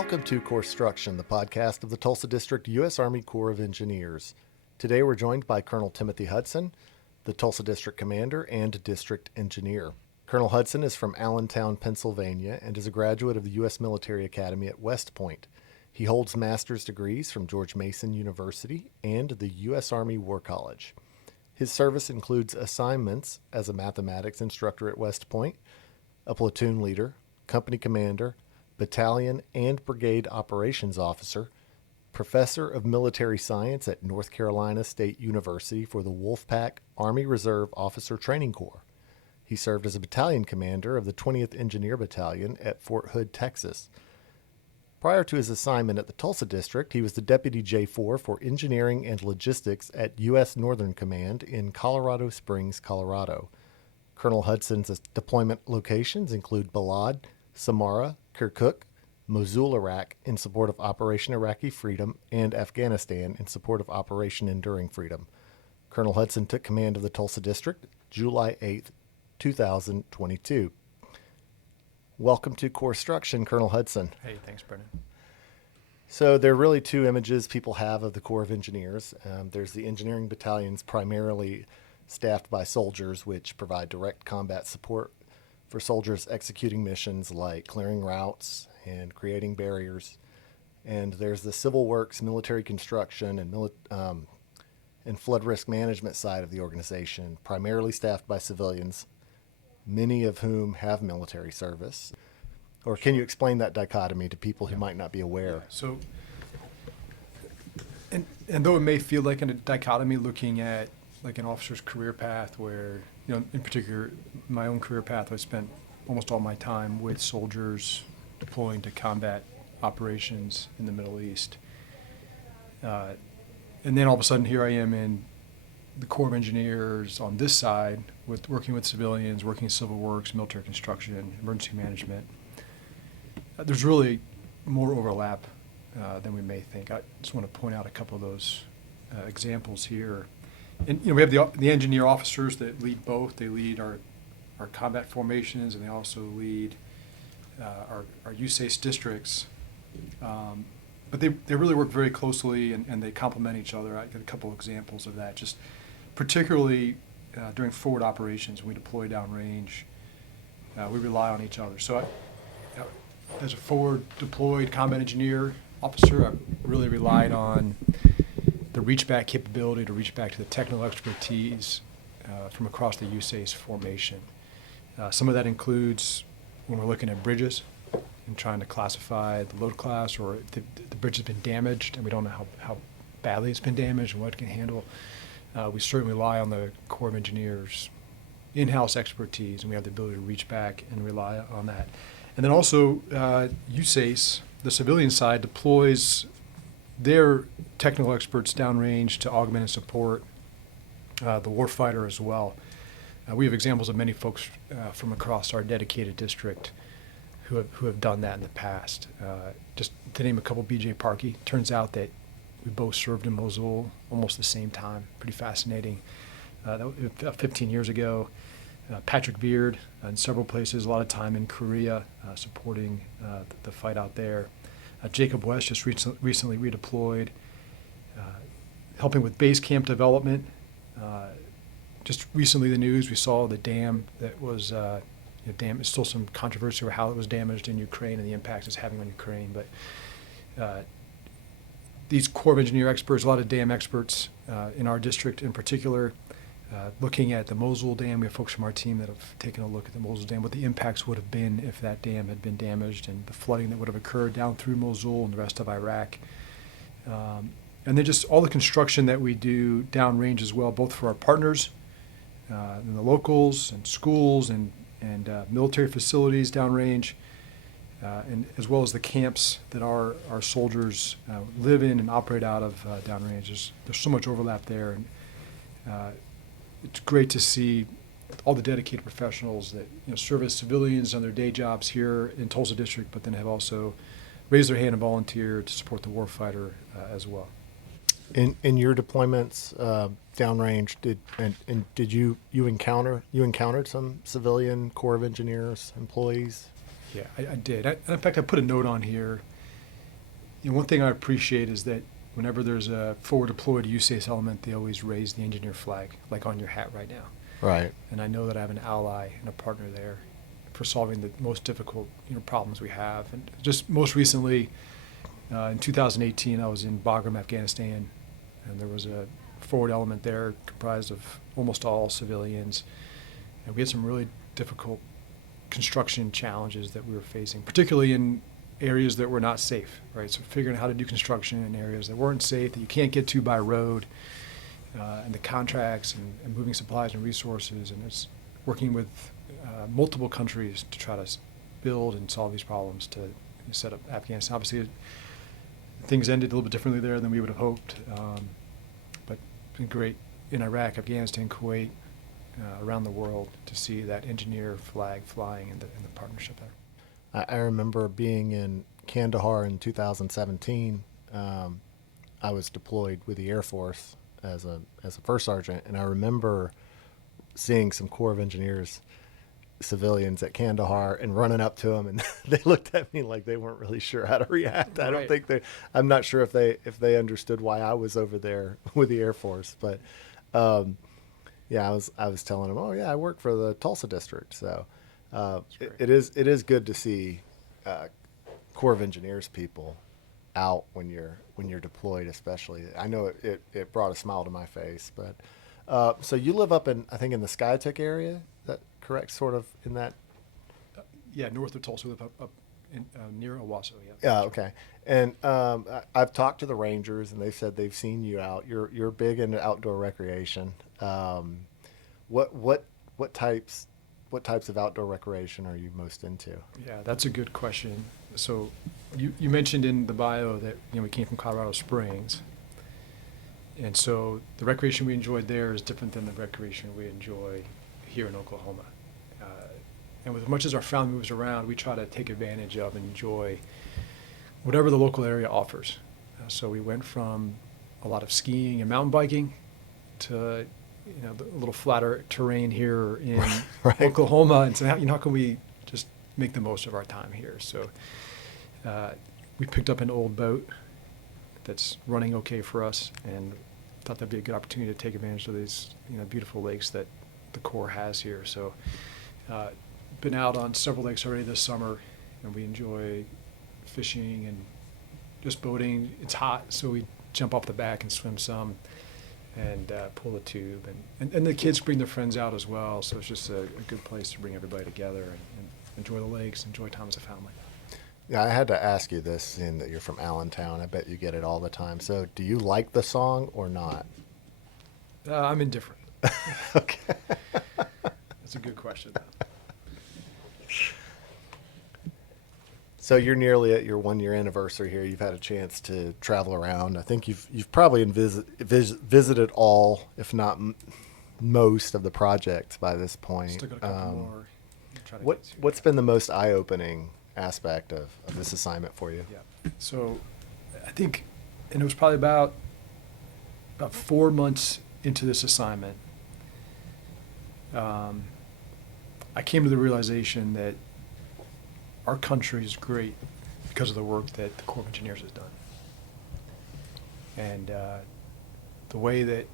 Welcome to Corpstruction, the podcast of the Tulsa District U.S. Army Corps of Engineers. Today we're joined by Colonel Timothy Hudson, the Tulsa District Commander and District Engineer. Colonel Hudson is from Allentown, Pennsylvania, and is a graduate of the U.S. Military Academy at West Point. He holds master's degrees from George Mason University and the U.S. Army War College. His service includes assignments as a mathematics instructor at West Point, a platoon leader, company commander, battalion and brigade operations officer, professor of military science at North Carolina State University for the Wolfpack Army Reserve Officer Training Corps. He served as a battalion commander of the 20th Engineer Battalion at Fort Hood, Texas. Prior to his assignment at the Tulsa District, he was the Deputy J4 for Engineering and Logistics at U.S. Northern Command in Colorado Springs, Colorado. Colonel Hudson's deployment locations include Balad, Samara, Kirkuk, Mosul, Iraq in support of Operation Iraqi Freedom, and Afghanistan in support of Operation Enduring Freedom. Colonel Hudson took command of the Tulsa District July 8, 2022. Welcome to Corpstruction, Colonel Hudson. Hey, thanks, Brennan. So there are really two images people have of the Corps of Engineers. There's the engineering battalions primarily staffed by soldiers, which provide direct combat support for soldiers executing missions like clearing routes and creating barriers. And there's the civil works, military construction, and flood risk management side of the organization, primarily staffed by civilians, many of whom have military service. Or can you explain that dichotomy to people who might not be aware? Yeah. So, and though it may feel like a dichotomy looking at like an officer's career path where, you know, in particular, my own career path, I spent almost all my time with soldiers deploying to combat operations in the Middle East. And then all of a sudden here I am in the Corps of Engineers on this side with working with civilians, working in civil works, military construction, emergency management. There's really more overlap than we may think. I just want to point out a couple of those examples here. And we have the engineer officers that lead both. They lead our combat formations, and they also lead our USACE districts. But they really work very closely, and they complement each other. I got a couple examples of that. Just particularly during forward operations, when we deploy downrange, we rely on each other. So as a forward deployed combat engineer officer, I really relied on the reach back capability to reach back to the technical expertise from across the USACE formation. Some of that includes when we're looking at bridges and trying to classify the load class, or if the bridge has been damaged and we don't know how badly it's been damaged and what it can handle. We certainly rely on the Corps of Engineers' in-house expertise, and we have the ability to reach back and rely on that. And then also USACE, the civilian side, deploys their technical experts downrange to augment and support the warfighter as well. We have examples of many folks from across our dedicated district who have done that in the past. Just to name a couple, B.J. Parkey. Turns out that we both served in Mosul almost the same time. Pretty fascinating. That was 15 years ago. Patrick Beard in several places, a lot of time in Korea supporting the fight out there. Jacob West just recently redeployed, helping with base camp development. Just recently, the news, we saw the dam that was damaged. Still some controversy over how it was damaged in Ukraine and the impacts it's having on Ukraine. But these Corps of Engineer experts, a lot of dam experts in our district in particular, looking at the Mosul Dam. We have folks from our team that have taken a look at the Mosul Dam, what the impacts would have been if that dam had been damaged, and the flooding that would have occurred down through Mosul and the rest of Iraq. And then just all the construction that we do downrange as well, both for our partners and the locals and schools and military facilities downrange, and as well as the camps that our soldiers live in and operate out of downrange. There's so much overlap there, and it's great to see all the dedicated professionals that serve as civilians on their day jobs here in Tulsa District, but then have also raised their hand and volunteered to support the warfighter as well. In your deployments downrange, did you encountered some civilian Corps of Engineers employees? Yeah, I did. In fact, I put a note on here one thing I appreciate is that whenever there's a forward deployed USACE element, they always raise the engineer flag, like on your hat right now. Right. And I know that I have an ally and a partner there for solving the most difficult problems we have. And just most recently, in 2018, I was in Bagram, Afghanistan, and there was a forward element there comprised of almost all civilians. And we had some really difficult construction challenges that we were facing, particularly in areas that were not safe, right? So figuring out how to do construction in areas that weren't safe, that you can't get to by road, and the contracts and moving supplies and resources, and it's working with multiple countries to try to build and solve these problems to set up Afghanistan. Obviously, things ended a little bit differently there than we would have hoped, but it's been great in Iraq, Afghanistan, Kuwait, around the world to see that engineer flag flying in the partnership there. I remember being in Kandahar in 2017. I was deployed with the Air Force as a first sergeant, and I remember seeing some Corps of Engineers civilians at Kandahar and running up to them, and they looked at me like they weren't really sure how to react. I don't think I'm not sure if they understood why I was over there with the Air Force, but yeah, I was telling them, oh yeah, I work for the Tulsa District, so it is good to see Corps of Engineers people out when you're deployed, especially. I know it brought a smile to my face. But so you live up in, I think, in the Skytech area. Is that correct? Sort of in that. Yeah, north of Tulsa, up in, near Owasso. Yeah. Yeah. Okay. And I've talked to the Rangers, and they said they've seen you out. You're big into outdoor recreation. What types of outdoor recreation are you most into? Yeah, that's a good question. So you mentioned in the bio that we came from Colorado Springs, and so the recreation we enjoyed there is different than the recreation we enjoy here in Oklahoma. And with as much as our family moves around, we try to take advantage of and enjoy whatever the local area offers. So we went from a lot of skiing and mountain biking to the little flatter terrain here in Right. Oklahoma, and so how can we just make the most of our time here? So we picked up an old boat that's running okay for us, and thought that'd be a good opportunity to take advantage of these beautiful lakes that the Corps has here. So been out on several lakes already this summer, and we enjoy fishing and just boating. It's hot, so we jump off the back and swim some, and pull a tube, and the kids bring their friends out as well, so it's just a good place to bring everybody together and enjoy the lakes, enjoy time as a family. Yeah, I had to ask you this, seeing that you're from Allentown. I bet you get it all the time. So do you like the song or not? I'm indifferent. Okay. That's a good question. So you're nearly at your 1-year anniversary here. You've had a chance to travel around. I think you've probably visited all, if not most, of the projects by this point. Still got a couple more. What's been the most eye-opening aspect of this assignment for you? Yeah. So I think, and it was probably about 4 months into this assignment, I came to the realization that our country is great because of the work that the Corps of Engineers has done. And the way that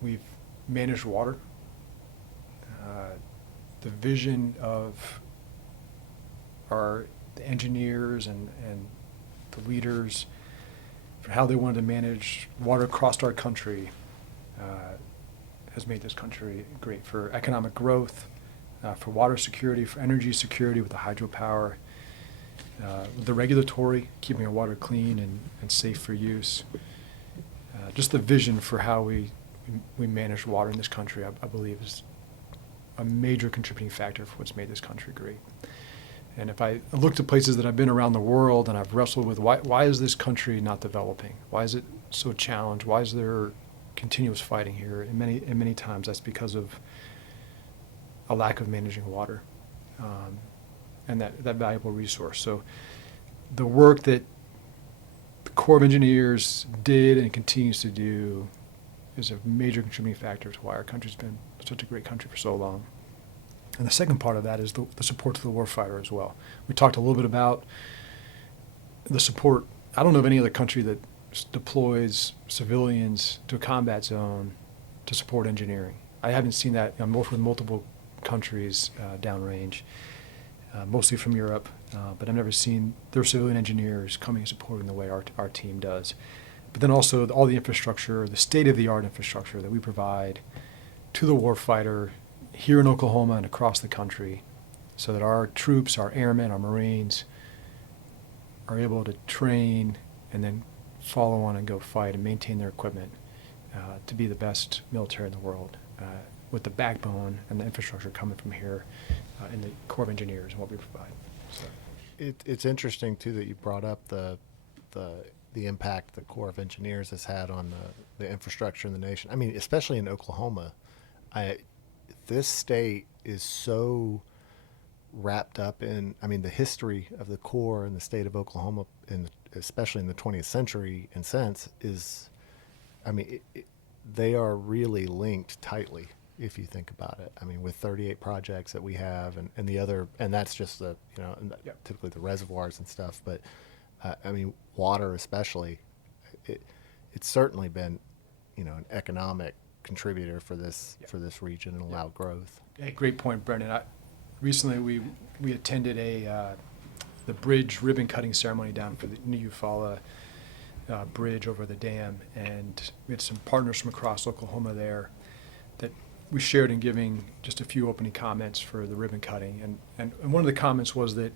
we've managed water, the vision of the engineers and the leaders for how they wanted to manage water across our country has made this country great for economic growth, for water security, for energy security with the hydropower, the regulatory, keeping our water clean and safe for use. Just the vision for how we manage water in this country, I believe, is a major contributing factor for what's made this country great. And if I looked at places that I've been around the world and I've wrestled with why is this country not developing? Why is it so challenged? Why is there continuous fighting here? And many times that's because of a lack of managing water and that valuable resource. So the work that the Corps of Engineers did and continues to do is a major contributing factor to why our country's been such a great country for so long. And the second part of that is the support to the warfighter as well. We talked a little bit about the support. I don't know of any other country that deploys civilians to a combat zone to support engineering. I haven't seen that. I'm working with multiple countries downrange, mostly from Europe, but I've never seen their civilian engineers coming and supporting the way our team does. But then also all the infrastructure, the state-of-the-art infrastructure that we provide to the warfighter here in Oklahoma and across the country, so that our troops, our airmen, our Marines are able to train and then follow on and go fight and maintain their equipment to be the best military in the world, with the backbone and the infrastructure coming from here in the Corps of Engineers and what we provide. So. It's interesting too that you brought up the impact the Corps of Engineers has had on the infrastructure in the nation. I mean, especially in Oklahoma, this state is so wrapped up in, I mean, the history of the Corps in the state of Oklahoma, especially in the 20th century and since, is, I mean, they are really linked tightly if you think about it. I mean, with 38 projects that we have and the other, and that's just the, typically the reservoirs and stuff, but I mean, water especially, it's certainly been, an economic contributor for this region and allowed growth. Hey, great point, Brendan. Recently we attended the bridge ribbon cutting ceremony down for the new Eufaula bridge over the dam, and we had some partners from across Oklahoma there that we shared in giving just a few opening comments for the ribbon cutting, and one of the comments was that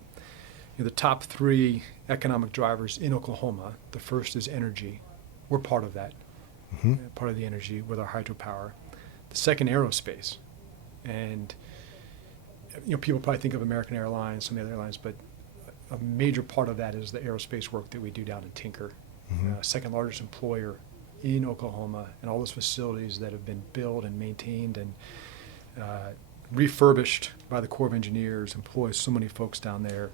the top 3 economic drivers in Oklahoma, the first is energy. We're part of that, part of the energy with our hydropower. The second, aerospace, and people probably think of American Airlines, some of the other airlines, but a major part of that is the aerospace work that we do down in Tinker, second largest employer in Oklahoma, and all those facilities that have been built and maintained and refurbished by the Corps of Engineers employ so many folks down there.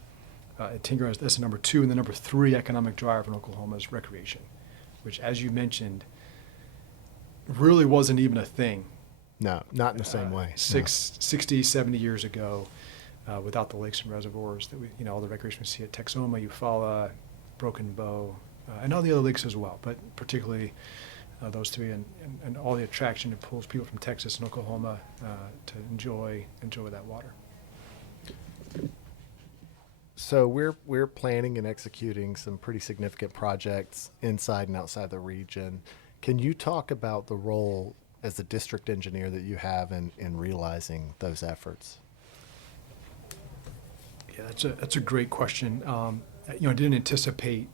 At Tinker, that's the number 2, and the number 3 economic driver in Oklahoma is recreation, which, as you mentioned, really wasn't even a thing. No, not in the same way. 60, 70 years ago, without the lakes and reservoirs that all the recreation we see at Texoma, Eufaula, Broken Bow, and all the other lakes as well, but particularly those 3, and all the attraction that pulls people from Texas and Oklahoma to enjoy that water. So we're planning and executing some pretty significant projects inside and outside the region. Can you talk about the role as a district engineer that you have in realizing those efforts? Yeah, that's a great question. I didn't anticipate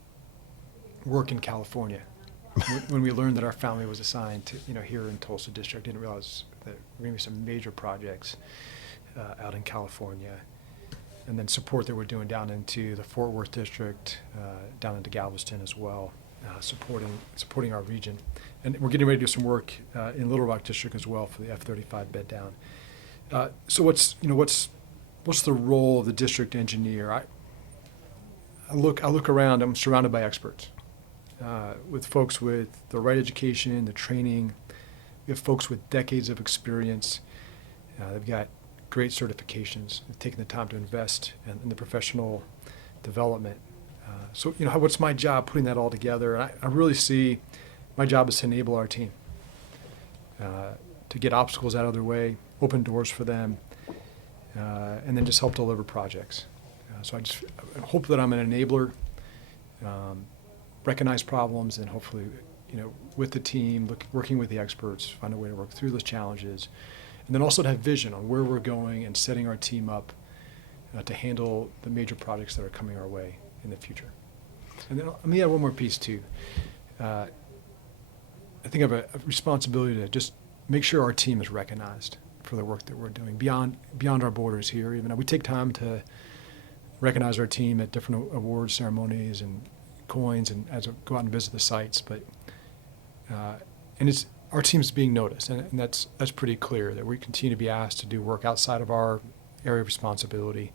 work in California. When we learned that our family was assigned to, here in Tulsa District, didn't realize that we're going to be some major projects out in California. And then support that we're doing down into the Fort Worth District, down into Galveston as well, supporting our region. And we're getting ready to do some work in Little Rock District as well for the F-35 bed down. So what's the role of the district engineer? I look around. I'm surrounded by experts, with folks with the right education, the training. We have folks with decades of experience. They've got great certifications, taking the time to invest in the professional development. So what's my job putting that all together? And I really see my job is to enable our team, to get obstacles out of their way, open doors for them, and then just help deliver projects. So I hope that I'm an enabler, recognize problems, and hopefully, with the team, working with the experts, find a way to work through those challenges. And then also to have vision on where we're going and setting our team up to handle the major projects that are coming our way in the future. And then let me add one more piece too. I think I have a responsibility to just make sure our team is recognized for the work that we're doing beyond our borders here. Even we take time to recognize our team at different award ceremonies and coins, and as we go out and visit the sites. But our team's being noticed, and that's pretty clear that we continue to be asked to do work outside of our area of responsibility,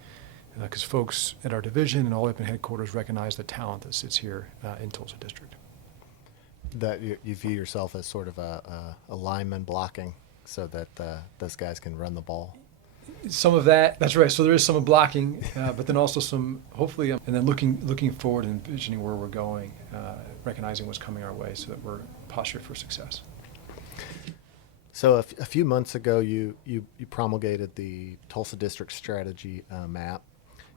because folks at our division and all up in headquarters recognize the talent that sits here in Tulsa District. That you view yourself as sort of a lineman blocking, so that those guys can run the ball. Some of that, that's right. So there is some blocking, but then also some, hopefully, and then looking forward and envisioning where we're going, recognizing what's coming our way so that we're postured for success. So a few months ago, you promulgated the Tulsa District strategy map.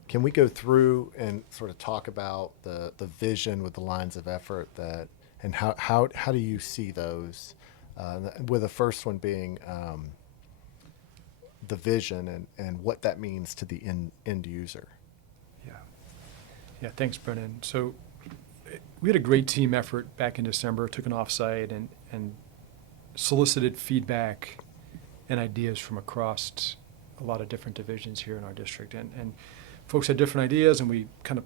Can we go through and sort of talk about the vision with the lines of effort and how do you see those? With the first one being the vision and what that means to the end user. Yeah, thanks, Brennan. So we had a great team effort back in December, took an offsite and solicited feedback and ideas from across a lot of different divisions here in our district. And folks had different ideas, and we kind of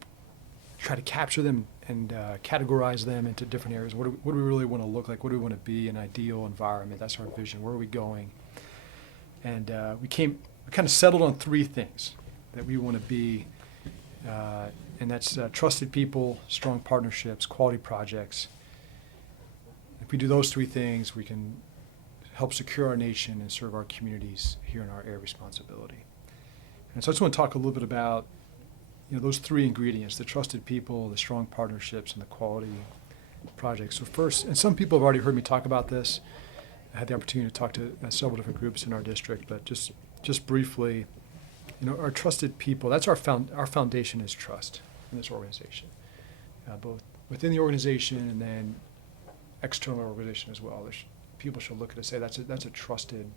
try to capture them and categorize them into different areas. What do we really want to look like? What do we want to be? An ideal environment. That's our vision. Where are we going? And we kind of settled on three things that we want to be, and that's trusted people, strong partnerships, quality projects. If we do those three things, we can help secure our nation and serve our communities here in our area of responsibility. And so I just want to talk a little bit about those three ingredients: the trusted people, the strong partnerships, and the quality projects. So first, and some people have already heard me talk about this. I had the opportunity to talk to several different groups in our district, but just briefly, our trusted people, that's our foundation is trust in this organization, both within the organization and then external organization as well. People should look at it and say that's a trusted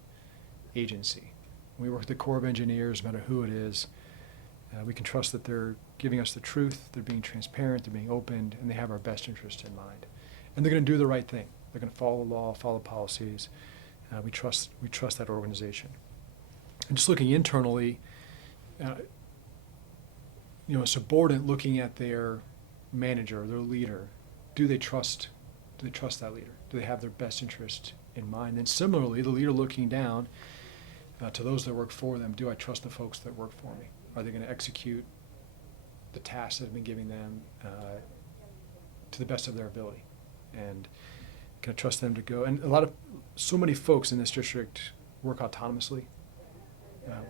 agency. When we work with the Corps of Engineers, no matter who it is, we can trust that they're giving us the truth, they're being transparent, they're being open, and they have our best interest in mind. And they're going to do the right thing. They're going to follow the law, follow policies. We trust that organization. And just looking internally, a subordinate looking at their manager, their leader, do they trust that leader? Do they have their best interest in mind? And similarly, the leader looking down to those that work for them, do I trust the folks that work for me? Are they going to execute the tasks that have been given them to the best of their ability? And can I trust them to go? And so many folks in this district work autonomously.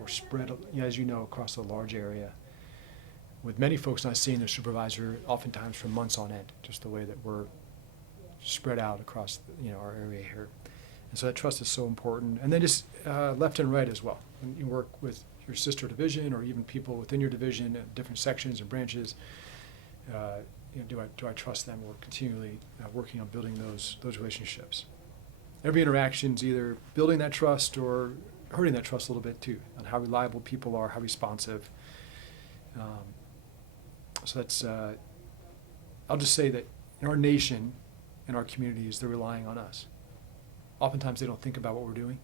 We're spread, as you know, across a large area, with many folks not seeing their supervisor oftentimes for months on end, just the way that we're spread out across our area here. And so that trust is so important. And then just left and right as well. When you work with your sister division or even people within your division at different sections and branches, do I trust them? We're continually working on building those relationships. Every interaction is either building that trust or hurting that trust a little bit too, on how reliable people are, how responsive. So that's, I'll just say that in our nation, in our communities, they're relying on us. Oftentimes they don't think about what we're doing.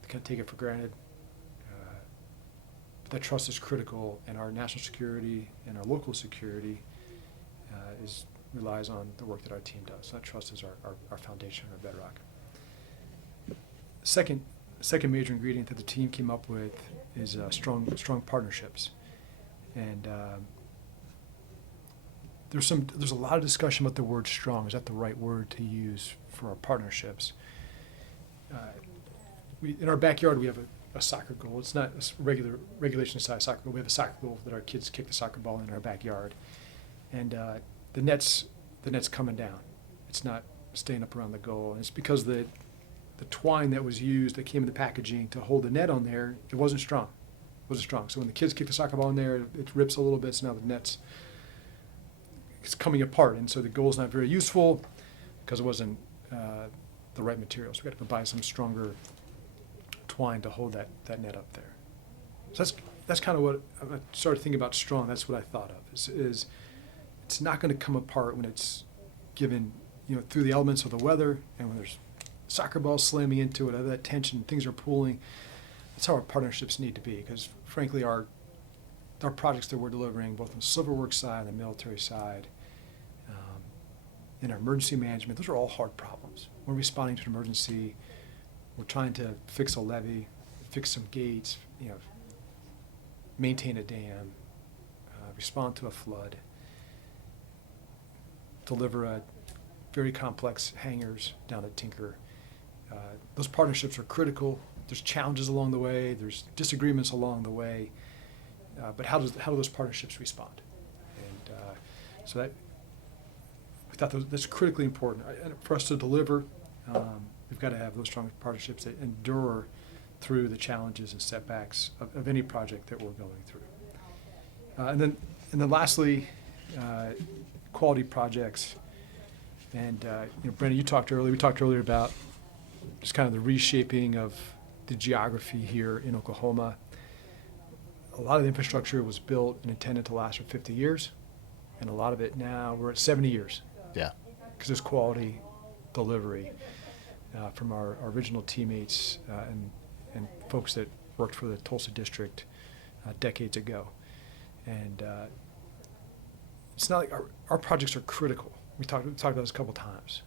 They kind of take it for granted. But that trust is critical in our national security and our local security. Relies on the work that our team does. So that trust is our foundation, our bedrock. Second major ingredient that the team came up with is strong partnerships. And there's a lot of discussion about the word strong. Is that the right word to use for our partnerships? In our backyard, we have a soccer goal. It's not a regulation size soccer goal. We have a soccer goal that our kids kick the soccer ball in our backyard. And the net's coming down. It's not staying up around the goal. And it's because the twine that was used, that came in the packaging to hold the net on there, it wasn't strong. So when the kids kick the soccer ball in there, it rips a little bit, so now the net's coming apart. And so the goal's not very useful because it wasn't the right material. So we got to buy some stronger twine to hold that net up there. So that's kind of what I started thinking about strong. That's what I thought of, is it's not going to come apart when it's given, through the elements of the weather and when there's soccer balls slamming into it, that tension, things are pooling. That's how our partnerships need to be, because frankly, our projects that we're delivering, both on the civil work side and the military side, in our emergency management, those are all hard problems. We're responding to an emergency. We're trying to fix a levee, fix some gates, maintain a dam, respond to a flood, deliver a very complex hangars down at Tinker. Those partnerships are critical. there's challenges along the way, there's disagreements along the way, but how do those partnerships respond? And so that we thought that's critically important. And for us to deliver, we've got to have those strong partnerships that endure through the challenges and setbacks of any project that we're going through. And then lastly, quality projects. And Brendan, we talked earlier about just kind of the reshaping of the geography here in Oklahoma. A lot of the infrastructure was built and intended to last for 50 years, and a lot of it now we're at 70 years. Yeah. Because there's quality delivery from our original teammates and folks that worked for the Tulsa District decades ago. And it's not like our projects are critical. We talked about this a couple times.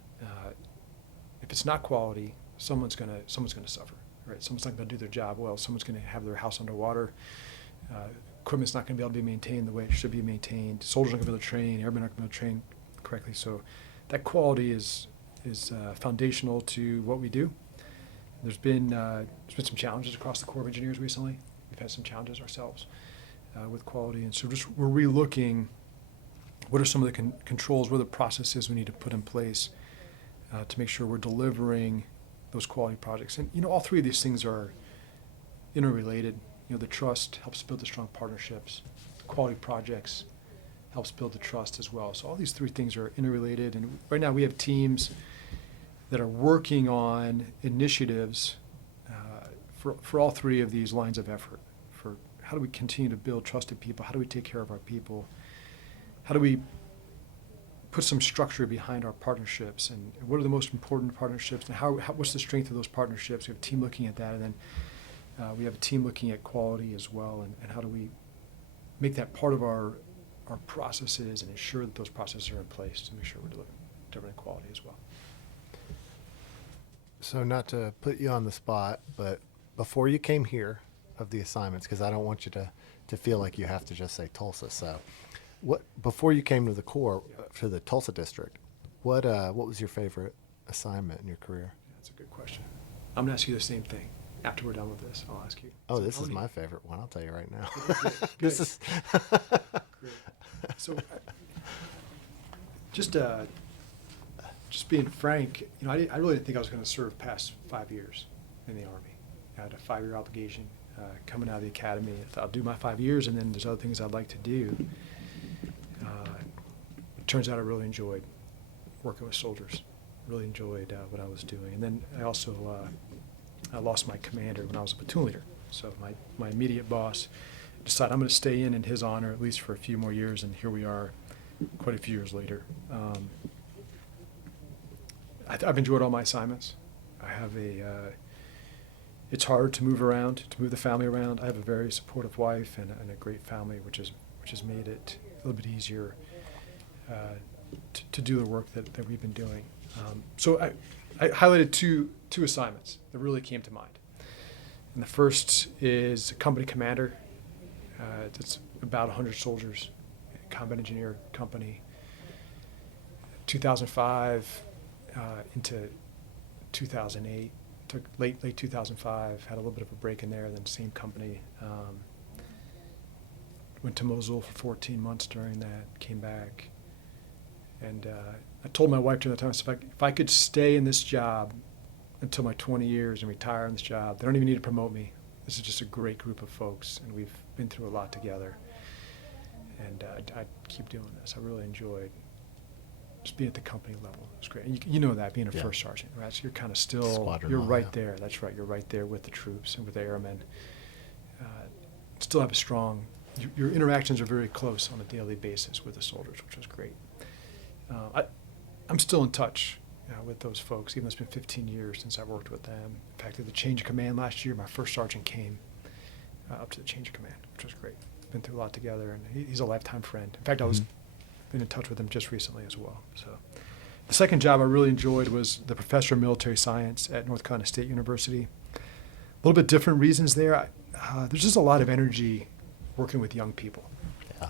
If it's not quality, someone's gonna suffer. Right? Someone's not gonna do their job well. Someone's gonna have their house underwater. Equipment's not gonna be able to be maintained the way it should be maintained. Soldiers aren't gonna be able to train. Airmen aren't gonna be able to train correctly. So that quality is foundational to what we do. There's been some challenges across the Corps of Engineers recently. We've had some challenges ourselves with quality, and so we're relooking. What are some of the controls? What are the processes we need to put in place to make sure we're delivering those quality projects? And all three of these things are interrelated. The trust helps build the strong partnerships. The quality projects helps build the trust as well. So all these three things are interrelated. And right now we have teams that are working on initiatives for all three of these lines of effort. For how do we continue to build trusted people? How do we take care of our people? How do we put some structure behind our partnerships? And what are the most important partnerships? And what's the strength of those partnerships? We have a team looking at that. And then we have a team looking at quality as well. And how do we make that part of our processes and ensure that those processes are in place to make sure we're delivering quality as well. So not to put you on the spot, but before you came here of the assignments, because I don't want you to feel like you have to just say Tulsa. So before you came to the Corps, to the Tulsa District, what was your favorite assignment in your career? That's a good question. I'm going to ask you the same thing. After we're done with this, I'll ask you. Oh, this is my favorite one. I'll tell you right now. This is great. So, just being frank, I really didn't think I was going to serve past 5 years in the Army. I had a 5-year obligation coming out of the academy. I thought I'll do my 5 years, and then there's other things I'd like to do. It turns out I really enjoyed working with soldiers. Really enjoyed what I was doing, and then I also I lost my commander when I was a platoon leader. So my immediate boss decided I'm going to stay in his honor at least for a few more years, and here we are quite a few years later. I've enjoyed all my assignments. I have it's hard to move around, to move the family around. I have a very supportive wife and a great family, which has made it a little bit easier to do the work that we've been doing. So I highlighted two assignments that really came to mind. And the first is a company commander. It's about 100 soldiers, combat engineer company. 2005 into 2008, took late 2005, had a little bit of a break in there, then same company. Went to Mosul for 14 months during that, came back. And I told my wife during that time, I said, if I could stay in this job until my 20 years and retire in this job, they don't even need to promote me. This is just a great group of folks, and we've been through a lot together. And I'd keep doing this. I really enjoyed just being at the company level. It's great. And you know that, being a first sergeant, right? So you're kind of still, Squadron you're all, right yeah. there. That's right. You're right there with the troops and with the airmen. Still have a strong, your interactions are very close on a daily basis with the soldiers, which was great. I'm still in touch with those folks, even though it's been 15 years since I worked with them. In fact, at the change of command last year, my first sergeant came up to the change of command, which was great. Been through a lot together, and he's a lifetime friend. In fact, I was been in touch with him just recently as well. So, the second job I really enjoyed was the professor of military science at North Carolina State University. A little bit different reasons there. There's just a lot of energy working with young people. Yeah.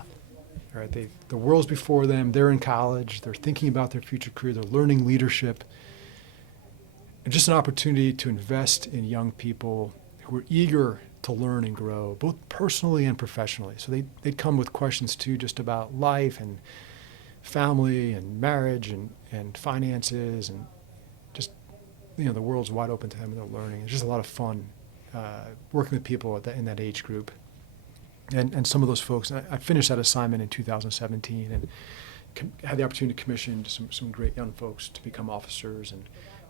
Right? The world's before them. They're in college. They're thinking about their future career. They're learning leadership. and just an opportunity to invest in young people who are eager to learn and grow, both personally and professionally. So they'd come with questions too, just about life and family and marriage and finances, and just, the world's wide open to them and they're learning. It's just a lot of fun working with people in that age group. And some of those folks, I finished that assignment in 2017 and had the opportunity to commission some great young folks to become officers, and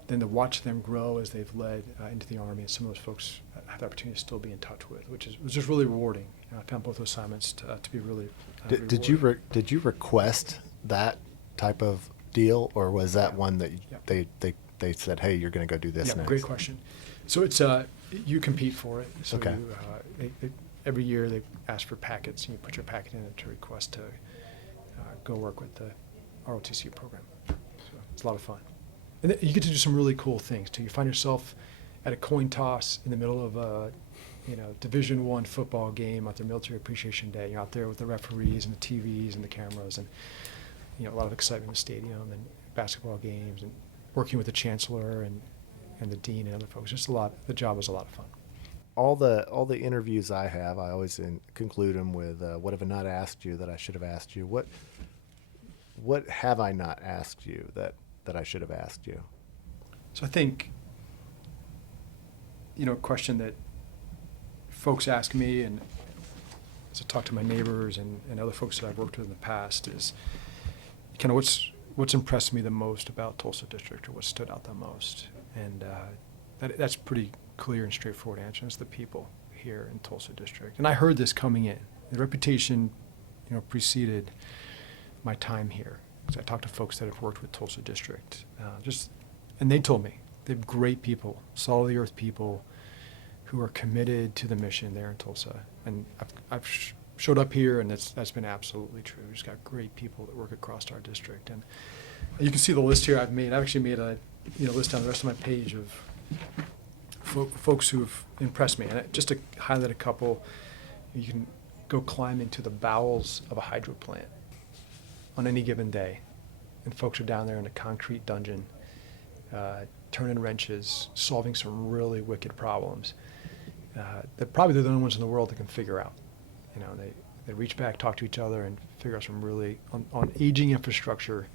then to watch them grow as they've led into the Army. And some of those folks I have the opportunity to still be in touch with, which was just really rewarding. I found both those assignments to be really rewarding. Did you request that type of deal, or was that one that they said, hey, you're going to go do this next? Great question. So it's you compete for it. So okay. Every year they ask for packets, and you put your packet in to request to go work with the ROTC program. So it's a lot of fun. And you get to do some really cool things too. You find yourself at a coin toss in the middle of a Division I football game at their Military Appreciation Day. You're out there with the referees and the TVs and the cameras, and a lot of excitement in the stadium and basketball games, and working with the chancellor and the dean and other folks. Just a lot. The job was a lot of fun. All the interviews I have, I always conclude them with, what have I not asked you that I should have asked you? What have I not asked you that I should have asked you? So I think, a question that folks ask me, and as I talk to my neighbors and other folks that I've worked with in the past, is kind of what's impressed me the most about Tulsa District, or what stood out the most. And that's pretty clear and straightforward answer. It's the people here in Tulsa District. And I heard this coming in. The reputation, preceded my time here. So I talked to folks that have worked with Tulsa District, and they told me they're great people, solid of the earth people who are committed to the mission there in Tulsa. And I've showed up here, and that's been absolutely true. We've just got great people that work across our district. And you can see the list here I've made. I've actually made a list on the rest of my page of folks who've impressed me. And just to highlight a couple, you can go climb into the bowels of a hydro plant on any given day, and folks are down there in a concrete dungeon, turning wrenches, solving some really wicked problems that probably they're the only ones in the world that can figure out. They reach back, talk to each other, and figure out some really, on aging infrastructure,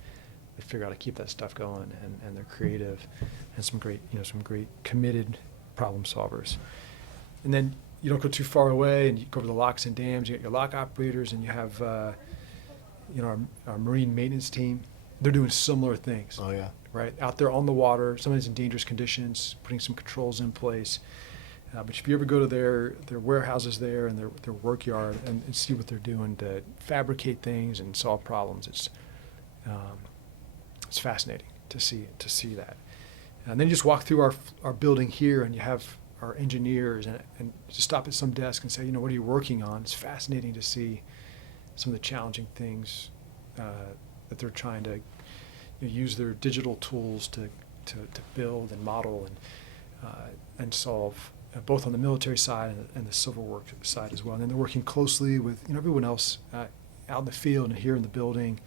they figure out how to keep that stuff going, and they're creative, and some great committed problem solvers. And then you don't go too far away, and you go over the locks and dams. You got your lock operators, and you have our marine maintenance team. They're doing similar things. Oh yeah. Right out there on the water, sometimes in dangerous conditions, putting some controls in place. But if you ever go to their warehouses there and their work yard and see what they're doing to fabricate things and solve problems, it's fascinating to see that. And then you just walk through our building here, and you have our engineers, and just stop at some desk and say, what are you working on? It's fascinating to see some of the challenging things that they're trying to use their digital tools to build and model and solve, both on the military side and the civil work side as well. And then they're working closely with everyone else out in the field and here in the building.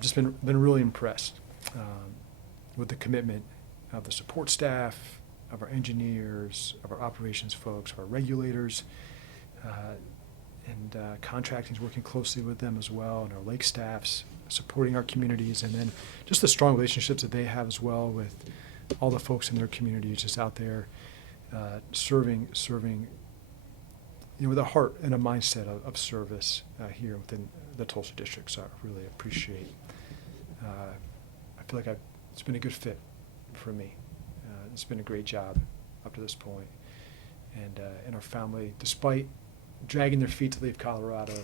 Just been really impressed with the commitment of the support staff, of our engineers, of our operations folks, of our regulators, and contracting is working closely with them as well, and our lake staffs supporting our communities, and then just the strong relationships that they have as well with all the folks in their communities just out there serving with a heart and a mindset of service here within the Tulsa District. So I really appreciate. I feel like it's been a good fit for me. It's been a great job up to this point, and our family, despite dragging their feet to leave Colorado,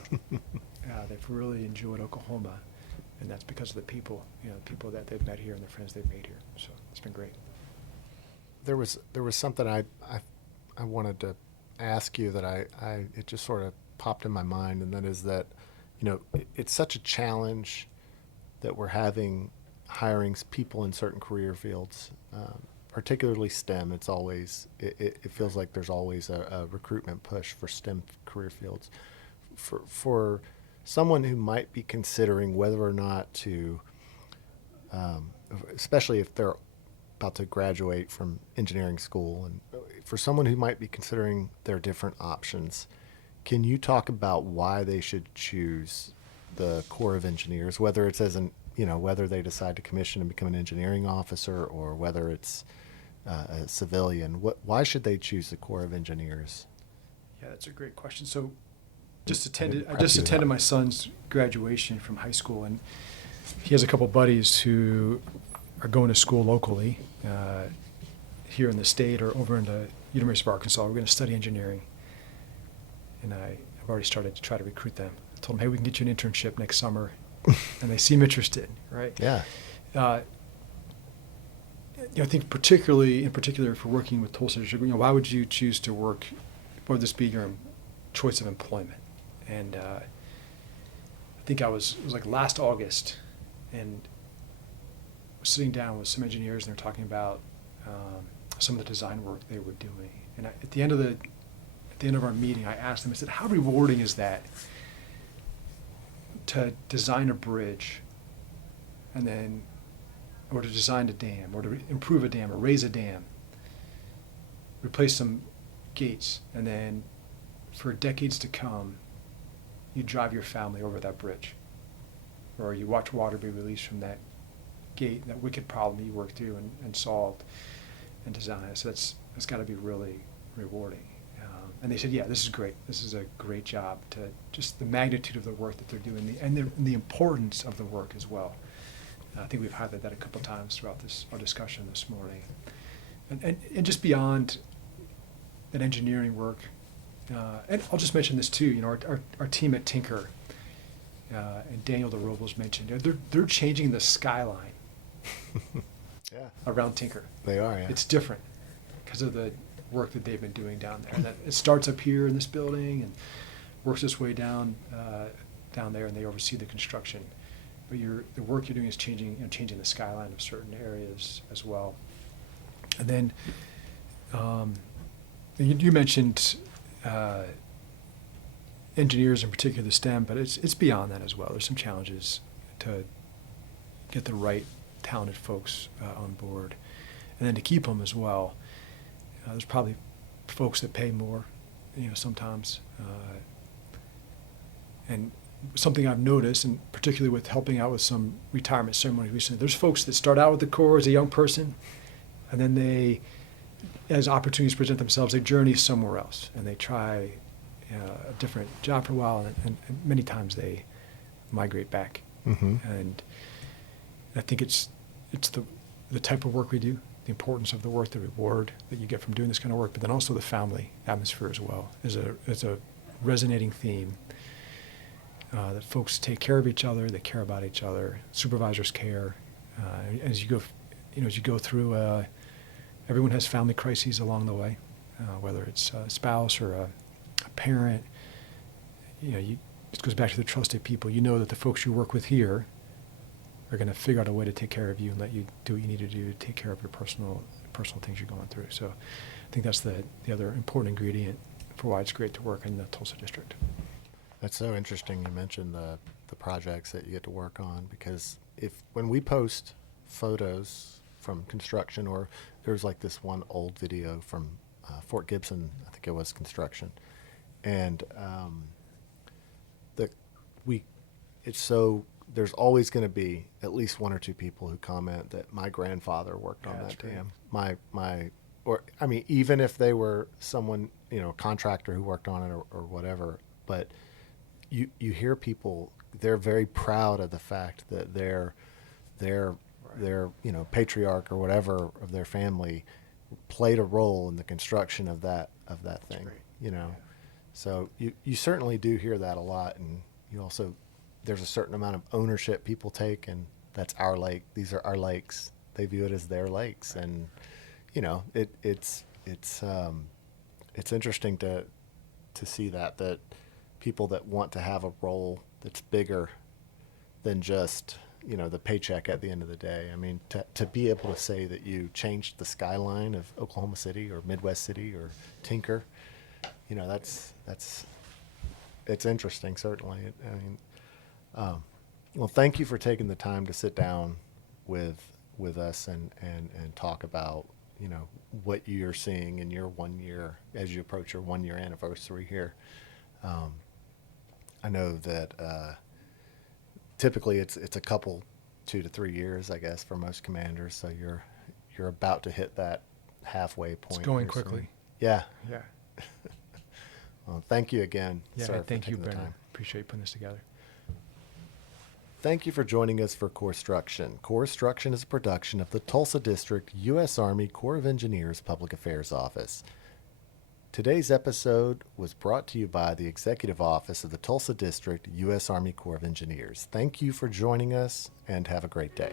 they've really enjoyed Oklahoma, and that's because of the people, people that they've met here and the friends they've made here. So it's been great. There was something I wanted to ask you that it just sort of popped in my mind, and that is that, it's such a challenge that we're having hiring people in certain career fields, particularly STEM. It's always, it feels like there's always a recruitment push for STEM career fields. For someone who might be considering whether or not to, especially if they're about to graduate from engineering school, and for someone who might be considering their different options, can you talk about why they should choose the Corps of Engineers, whether it's whether they decide to commission and become an engineering officer, or whether it's a civilian? Why should they choose the Corps of Engineers? Yeah, that's a great question. So I just attended my son's graduation from high school, and he has a couple buddies who are going to school locally here in the state or over in the University of Arkansas. We're going to study engineering, and I've already started to try to recruit them. I told them, hey, we can get you an internship next summer, and they seem interested, right? Yeah. I think in particular for working with Tulsa District, why would you choose to work, or this be your choice of employment? And I think it was like last August, and was sitting down with some engineers, and they're talking about some of the design work they were doing. And at the end of our meeting, I asked them, I said, how rewarding is that to design a bridge, or to design a dam, or to improve a dam, or raise a dam, replace some gates, and then for decades to come, you drive your family over that bridge, or you watch water be released from that gate, that wicked problem you worked through and solved and designed. So that's got to be really rewarding. And they said, yeah, this is great. This is a great job, to just the magnitude of the work that they're doing, and the importance of the work as well. I think we've highlighted that a couple times throughout our discussion this morning. And just beyond that engineering work, and I'll just mention this too, our team at Tinker, and Daniel DeRobles mentioned, they're changing the skyline around Tinker. They are, yeah. It's different because of the work that they've been doing down there. And it starts up here in this building and works its way down there, and they oversee the construction. But the work you're doing is changing the skyline of certain areas as well. And then you mentioned engineers, in particular the STEM, but it's beyond that as well. There's some challenges to get the right talented folks on board, and then to keep them as well. There's probably folks that pay more, sometimes, and something I've noticed, and particularly with helping out with some retirement ceremonies recently, there's folks that start out with the Corps as a young person, and then they, as opportunities present themselves, they journey somewhere else, and they try a different job for a while, and many times they migrate back. Mm-hmm. And I think it's the type of work we do, the importance of the work, the reward that you get from doing this kind of work, but then also the family atmosphere as well is a resonating theme. That folks take care of each other, they care about each other, supervisors care. As you go through, everyone has family crises along the way, whether it's a spouse or a parent. It goes back to the trusted people. You know that the folks you work with here are going to figure out a way to take care of you and let you do what you need to do to take care of your personal things you're going through. So I think that's the other important ingredient for why it's great to work in the Tulsa District. That's so interesting you mentioned the projects that you get to work on, because when we post photos from construction, or there's like this one old video from Fort Gibson, I think it was construction, and there's always going to be at least one or two people who comment that my grandfather worked on that dam. Even if they were someone, contractor who worked on it or whatever, but you hear people, they're very proud of the fact that their patriarch or whatever of their family played a role in the construction of that thing. Yeah. So you certainly do hear that a lot, and you also, there's a certain amount of ownership people take, and that's our lake. These are our lakes. They view it as their lakes, and it's interesting to see that people that want to have a role that's bigger than just the paycheck at the end of the day. I mean, to be able to say that you changed the skyline of Oklahoma City or Midwest City or Tinker, it's interesting, certainly. Well, thank you for taking the time to sit down with with us and talk about, what you're seeing in your 1 year as you approach your 1 year anniversary here. I know that typically it's a couple 2 to 3 years, I guess, for most commanders. So you're about to hit that halfway point. It's going here soon. quickly. Yeah. Yeah. Well, thank you again. Yeah. Sir, Thank for you, taking the Brennan. time. Appreciate putting this together. Thank you for joining us for Corpstruction. Corpstruction is a production of the Tulsa District, U.S. Army Corps of Engineers Public Affairs Office. Today's episode was brought to you by the Executive Office of the Tulsa District, U.S. Army Corps of Engineers. Thank you for joining us, and have a great day.